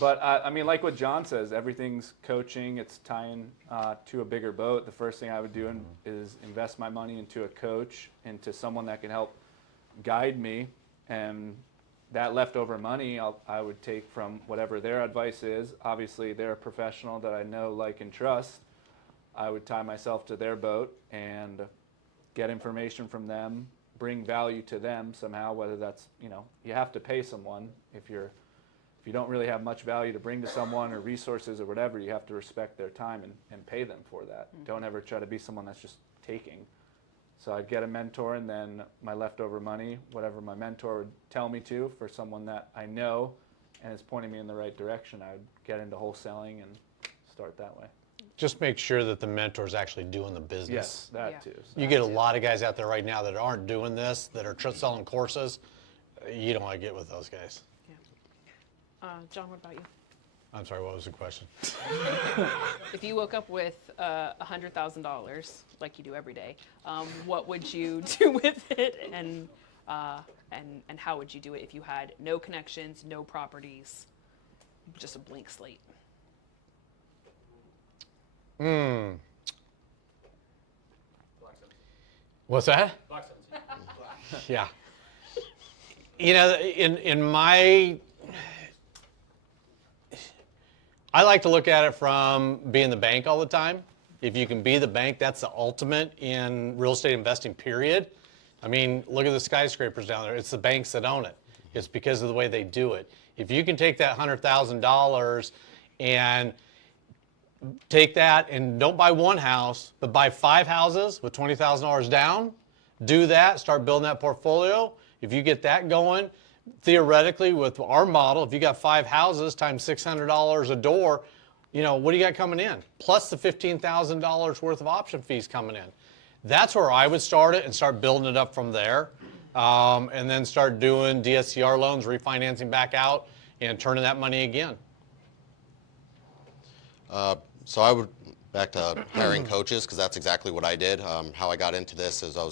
But I mean, like what John says, everything's coaching. It's tying to a bigger boat. The first thing I would do is invest my money into a coach, into someone that can help guide me, and that leftover money I would take from whatever their advice is. Obviously, they're a professional that I know, like, and trust. I would tie myself to their boat and get information from them, bring value to them somehow, whether that's, you have to pay someone. If you don't really have much value to bring to someone or resources or whatever, you have to respect their time and pay them for that. Mm-hmm. Don't ever try to be someone that's just taking. So I'd get a mentor, and then my leftover money, whatever my mentor would tell me to, for someone that I know and is pointing me in the right direction, I would get into wholesaling and start that way. Just make sure that the mentor's actually doing the business. Yes, that too. So you get a lot of guys out there right now that aren't doing this, that are selling courses. You don't want to get with those guys. Yeah. John, what about you? I'm sorry, what was the question? If you woke up with $100,000, like you do every day, what would you do with it, and how would you do it if you had no connections, no properties, just a blank slate? What's that? Yeah. In my, I like to look at it from being the bank all the time. If you can be the bank, that's the ultimate in real estate investing, period. I mean, look at the skyscrapers down there. It's the banks that own it. It's because of the way they do it. If you can take that $100,000 and take that and don't buy one house, but buy 5 houses with $20,000 down, do that, start building that portfolio. If you get that going, theoretically with our model, if you got 5 houses times $600 a door, what do you got coming in? Plus the $15,000 worth of option fees coming in. That's where I would start it and start building it up from there. And then start doing DSCR loans, refinancing back out, and turning that money again. So I would, back to hiring coaches, because that's exactly what I did. How I got into this is I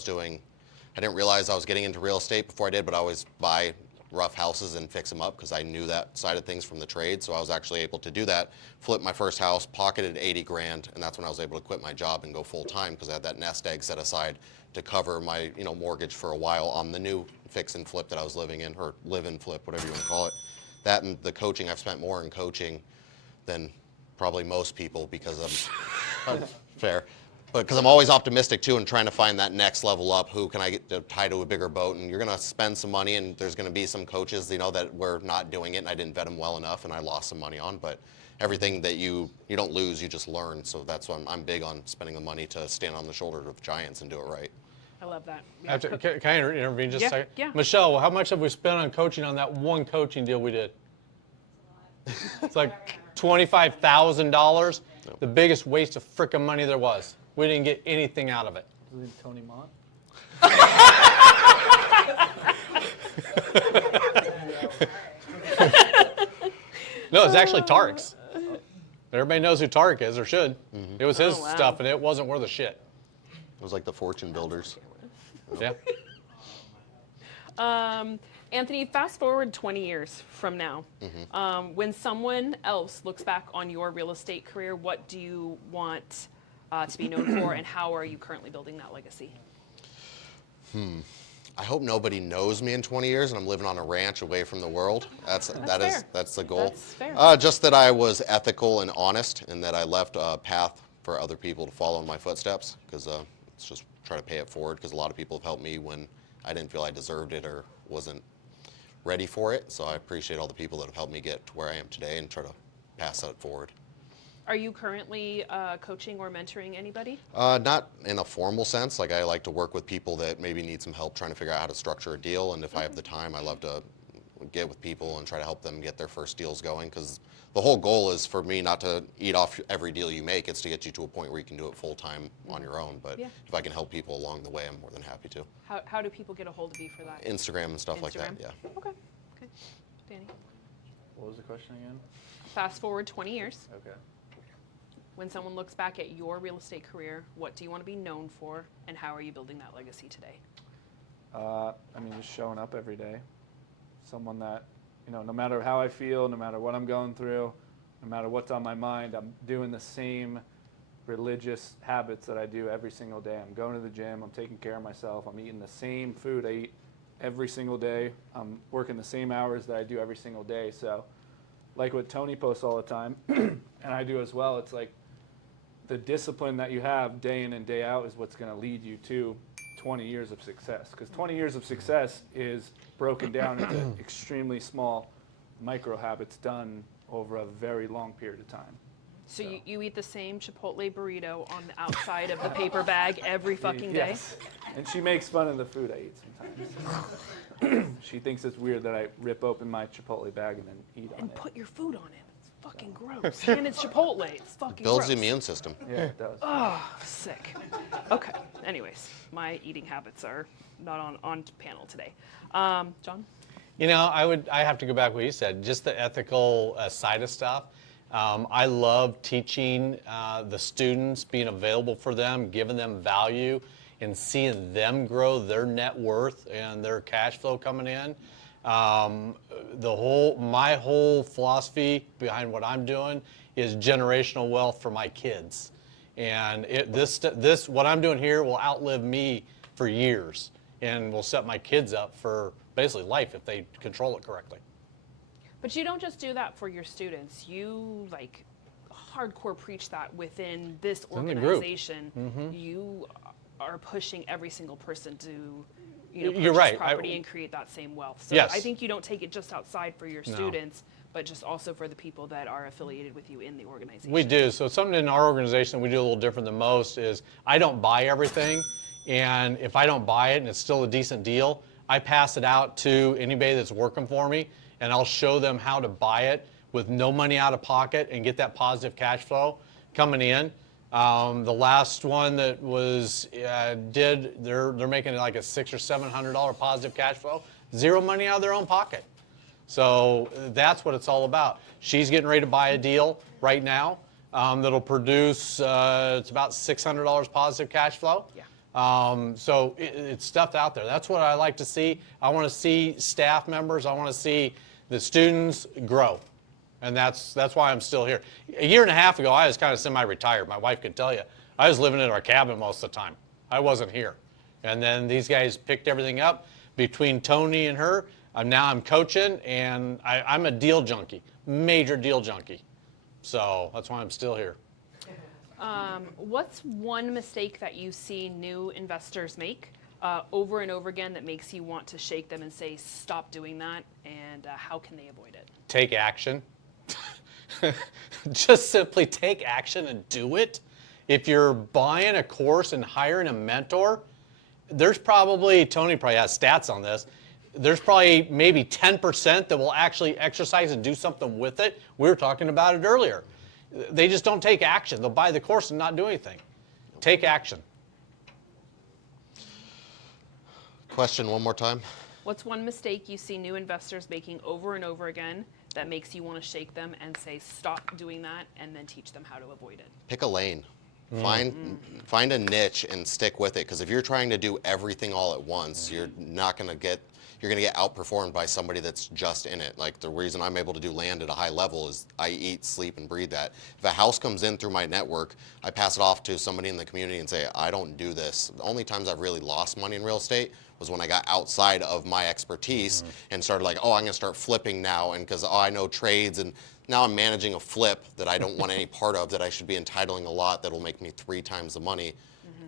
didn't realize I was getting into real estate before I did, but I always buy rough houses and fix them up because I knew that side of things from the trade. So I was actually able to do that, flip my first house, pocketed 80 grand, and that's when I was able to quit my job and go full time because I had that nest egg set aside to cover my mortgage for a while on the new fix and flip that I was living in, or live and flip, whatever you want to call it. That and the coaching, I've spent more in coaching than probably most people because I'm fair, but because I'm always optimistic too and trying to find that next level up. Who can I get to tie to a bigger boat? And you're going to spend some money, and there's going to be some coaches, that were not doing it, and I didn't vet them well enough, and I lost some money on. But everything that you don't lose, you just learn. So that's why I'm big on spending the money to stand on the shoulders of giants and do it right. I love that. Yeah. Can I intervene just a second? Yeah. Michelle, how much have we spent on coaching on that one coaching deal we did? It's like $25,000. No. The biggest waste of frickin' money there was. We didn't get anything out of it. Was it Tony Mont? No, it's actually Tark's. Everybody knows who Tark is, or should. Mm-hmm. It was his stuff, and it wasn't worth a shit. It was like the fortune builders. Yeah. Anthony, fast forward 20 years from now. Mm-hmm. When someone else looks back on your real estate career, what do you want to be known for, and how are you currently building that legacy? I hope nobody knows me in 20 years and I'm living on a ranch away from the world. That's the goal. That's fair. Just that I was ethical and honest, and that I left a path for other people to follow in my footsteps, because it's just try to pay it forward, because a lot of people have helped me when I didn't feel I deserved it or wasn't ready for it. So I appreciate all the people that have helped me get to where I am today and try to pass that forward. Are you currently coaching or mentoring anybody? Not in a formal sense. Like, I like to work with people that maybe need some help trying to figure out how to structure a deal. And if I have the time, I love to get with people and try to help them get their first deals going. Because the whole goal is for me not to eat off every deal you make. It's to get you to a point where you can do it full time on your own. But if I can help people along the way, I'm more than happy to. How do people get a hold of you for that? Instagram and stuff like that, yeah. Okay. Danny? What was the question again? Fast forward 20 years. Okay. When someone looks back at your real estate career, what do you want to be known for, and how are you building that legacy today? Just showing up every day. Someone that no matter how I feel, no matter what I'm going through, no matter what's on my mind, I'm doing the same religious habits that I do every single day. I'm going to the gym, I'm taking care of myself, I'm eating the same food I eat every single day. I'm working the same hours that I do every single day. So like what Tony posts all the time, and I do as well, it's like the discipline that you have day in and day out is what's going to lead you to 20 years of success. Because 20 years of success is broken down into extremely small micro habits done over a very long period of time. So you eat the same Chipotle burrito on the outside of the paper bag every fucking day? Yes. And she makes fun of the food I eat sometimes. She thinks it's weird that I rip open my Chipotle bag and then eat on And it. put your food on it. It's fucking gross. And it's Chipotle. It's fucking Builds gross. the immune system. Yeah, it does. Oh, sick. Okay. Anyways, my eating habits are not on panel today. John? I have to go back to what you said, just the ethical side of stuff. I love teaching the students, being available for them, giving them value, and seeing them grow their net worth and their cash flow coming in. My whole philosophy behind what I'm doing is generational wealth for my kids, and what I'm doing here will outlive me for years, and will set my kids up for basically life if they control it correctly. But you don't just do that for your students. You hardcore preach that within this in the group. organization. You are pushing every single person to You're purchase right. property and create that same wealth. So Yes. I think you don't take it just outside for your No. students, but just also for the people that are affiliated with you in the organization. We do. So something in our organization we do a little different than most is I don't buy everything, and if I don't buy it and it's still a decent deal, I pass it out to anybody that's working for me, and I'll show them how to buy it with no money out of pocket and get that positive cash flow coming in. The last one that was they're making like a $600 or $700 positive cash flow, zero money out of their own pocket. So that's what it's all about. She's getting ready to buy a deal right now that'll produce it's about $600 positive cash flow. Yeah. So it's stuff out there. That's what I like to see. I want to see staff members. I want to see the students grow. And that's why I'm still here. A year and a half ago, I was kind of semi-retired. My wife could tell you. I was living in our cabin most of the time. I wasn't here. And then these guys picked everything up. Between Tony and her, now I'm coaching, and I'm a deal junkie, major deal junkie. So that's why I'm still here. What's one mistake that you see new investors make over and over again that makes you want to shake them and say, stop doing that, and how can they avoid it? Take action. Just simply take action and do it. If you're buying a course and hiring a mentor, there's probably, Tony probably has stats on this, there's probably maybe 10% that will actually exercise and do something with it. We were talking about it earlier. They just don't take action. They'll buy the course and not do anything. Take action. Question one more time. What's one mistake you see new investors making over and over again that makes you want to shake them and say, stop doing that, and then teach them how to avoid it? Pick a lane. Find a niche and stick with it, because if you're trying to do everything all at once, you're going to get outperformed by somebody that's just in it. Like, the reason I'm able to do land at a high level is I eat, sleep, and breathe that. If a house comes in through my network, I pass it off to somebody in the community and say, I don't do this. The only times I've really lost money in real estate was when I got outside of my expertise and started like, oh, I'm gonna start flipping now, and because I know trades, and now I'm managing a flip that I don't want any part of, that I should be entitling a lot that'll make me 3 times the money.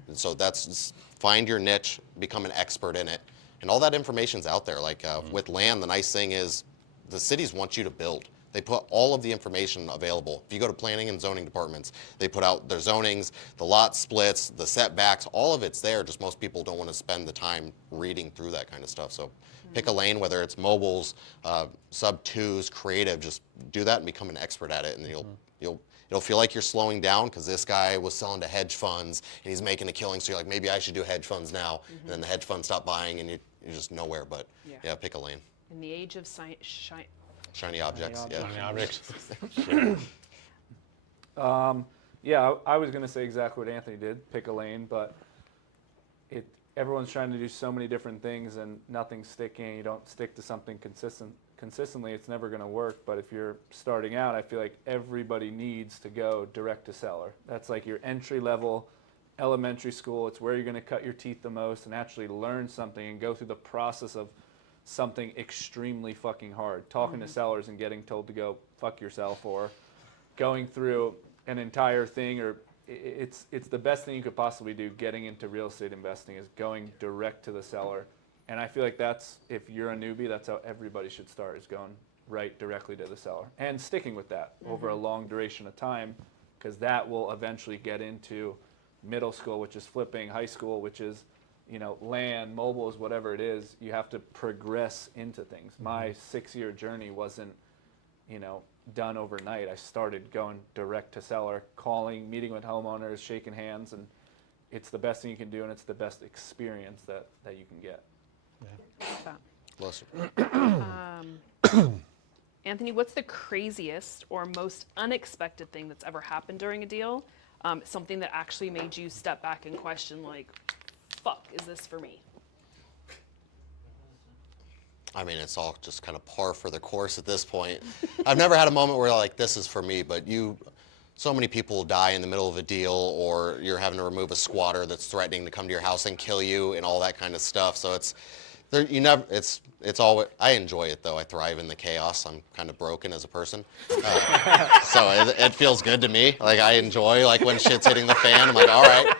And so that's just find your niche, become an expert in it. And all that information's out there. Like with land, the nice thing is the cities want you to build. They put all of the information available. If you go to planning and zoning departments, they put out their zonings, the lot splits, the setbacks, all of it's there. Just most people don't want to spend the time reading through that kind of stuff. So pick a lane, whether it's mobiles, sub twos, creative, just do that and become an expert at it. And it'll feel like you're slowing down because this guy was selling to hedge funds and he's making a killing. So you're like, maybe I should do hedge funds now. And then the hedge funds stop buying and you're just nowhere. But yeah, pick a lane. In the age of Shiny objects. Yeah. Shiny objects. Yeah, I was going to say exactly what Anthony did, pick a lane, but everyone's trying to do so many different things and nothing's sticking. You don't stick to something consistently, it's never going to work. But if you're starting out, I feel like everybody needs to go direct to seller. That's like your entry level elementary school. It's where you're going to cut your teeth the most and actually learn something and go through the process of something extremely fucking hard. Talking to sellers and getting told to go fuck yourself, or going through an entire thing, or it's the best thing you could possibly do. Getting into real estate investing is going direct to the seller. And I feel like that's, if you're a newbie, that's how everybody should start, is going right directly to the seller and sticking with that over a long duration of time, because that will eventually get into middle school, which is flipping, high school, which is, you know, land, mobiles, whatever it is. You have to progress into things. My 6-year journey wasn't, you know, done overnight. I started going direct to seller, calling, meeting with homeowners, shaking hands, and it's the best thing you can do, and it's the best experience that you can get. Bless you. Anthony, what's the craziest or most unexpected thing that's ever happened during a deal? Something that actually made you step back and question, like, fuck, is this for me? I mean, it's all just kind of par for the course at this point. I've never had a moment where like, this is for me, but so many people die in the middle of a deal, or you're having to remove a squatter that's threatening to come to your house and kill you and all that kind of stuff. So it's all, I enjoy it though. I thrive in the chaos. I'm kind of broken as a person. So it feels good to me. Like, I enjoy, like, when shit's hitting the fan, I'm like, all right,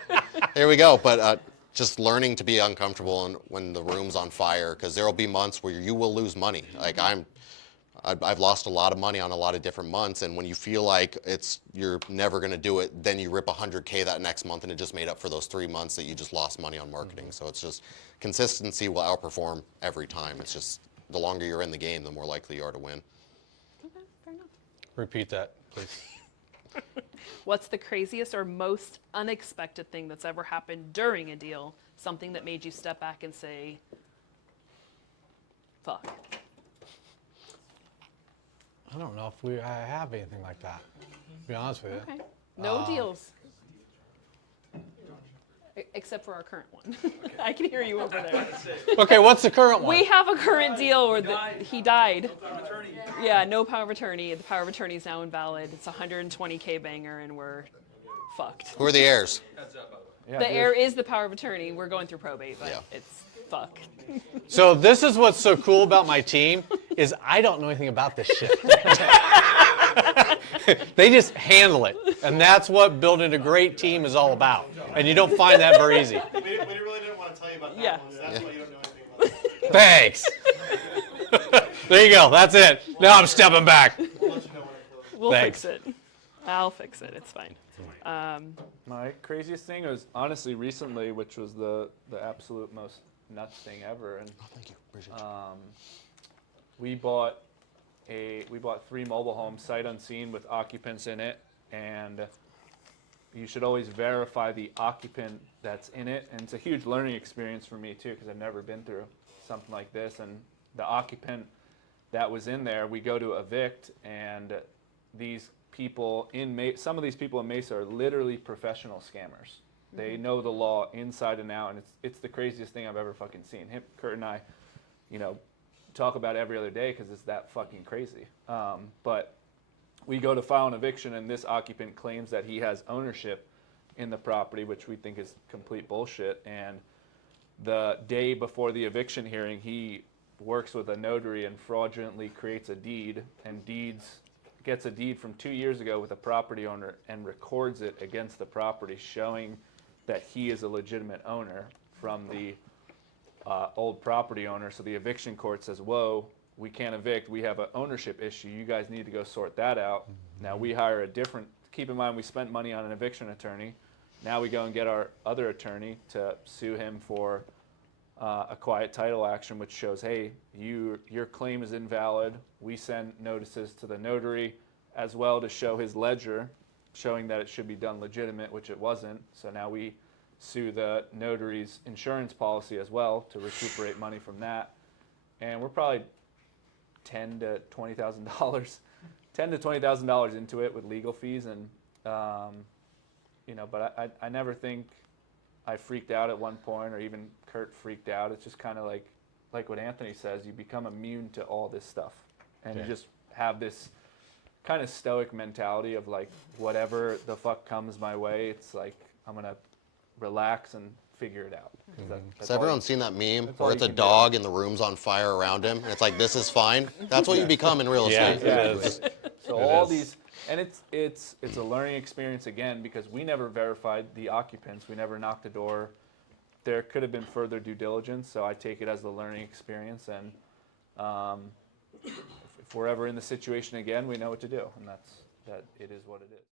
here we go. But just learning to be uncomfortable and when the room's on fire, because there'll be months where you will lose money. Like, I've lost a lot of money on a lot of different months, and when you feel like you're never going to do it, then you rip $100K that next month, and it just made up for those 3 months that you just lost money on marketing. So it's just consistency will outperform every time. It's just the longer you're in the game, the more likely you are to win. Okay, fair enough. Repeat that, please. What's the craziest or most unexpected thing that's ever happened during a deal? Something that made you step back and say, fuck. I don't know if I have anything like that, to be honest with you. Okay. No deals. Except for our current one. I can hear you over there. Okay, what's the current one? We have a current deal where he died. Yeah, no power of attorney. The power of attorney is now invalid. It's a $120K banger, and we're fucked. Who are the heirs? Yeah, The heir is the power of attorney. We're going through probate, but Yeah. it's fuck. So this is what's so cool about my team, is I don't know anything about this shit. They just handle it, and that's what building a great team is all about. And you don't find that very easy. We really didn't want to tell you about that Yeah. one. So that's why you don't know anything about it. Thanks. There you go. That's it. Now I'm stepping back. We'll let you know when it closes. We'll Thanks. fix it. I'll fix it. It's fine. My craziest thing was honestly recently, which was the absolute most nuts thing ever. And Thank you. Appreciate we bought 3 mobile homes sight unseen with occupants in it, and you should always verify the occupant that's in it. And it's a huge learning experience for me too, because I've never been through something like this. And the occupant that was in there, we go to evict, and these people some of these people in Mesa are literally professional scammers. They know the law inside and out, and it's the craziest thing I've ever fucking seen. Kurt and I, you know, talk about it every other day because it's that fucking crazy. But we go to file an eviction, and this occupant claims that he has ownership in the property, which we think is complete bullshit. And the day before the eviction hearing, he works with a notary and fraudulently creates a deed, and gets a deed from 2 years ago with a property owner and records it against the property, showing that he is a legitimate owner from the old property owner. So the eviction court says, whoa, we can't evict. We have an ownership issue. You guys need to go sort that out. Now we hire keep in mind we spent money on an eviction attorney. Now we go and get our other attorney to sue him for a quiet title action, which shows, hey, your claim is invalid. We send notices to the notary as well to show his ledger, showing that it should be done legitimate, which it wasn't. So now we sue the notary's insurance policy as well to recuperate money from that. And we're probably $10,000 to $20,000 into it with legal fees. And, you know, but I never think I freaked out at one point, or even Kurt freaked out. It's just kind of like what Anthony says, you become immune to all this stuff. And you just have this kind of stoic mentality of like, whatever the fuck comes my way, it's like, I'm going to relax and figure it out. Has everyone seen that meme all where it's you a can do. dog and the room's on fire around him? And it's like, this is fine. That's what you become in real Yeah, estate. it is. So It all is. these, and it's a learning experience again, because we never verified the occupants. We never knocked the door. There could have been further due diligence, so I take it as the learning experience. And if we're ever in the situation again, we know what to do, and that it is what it is.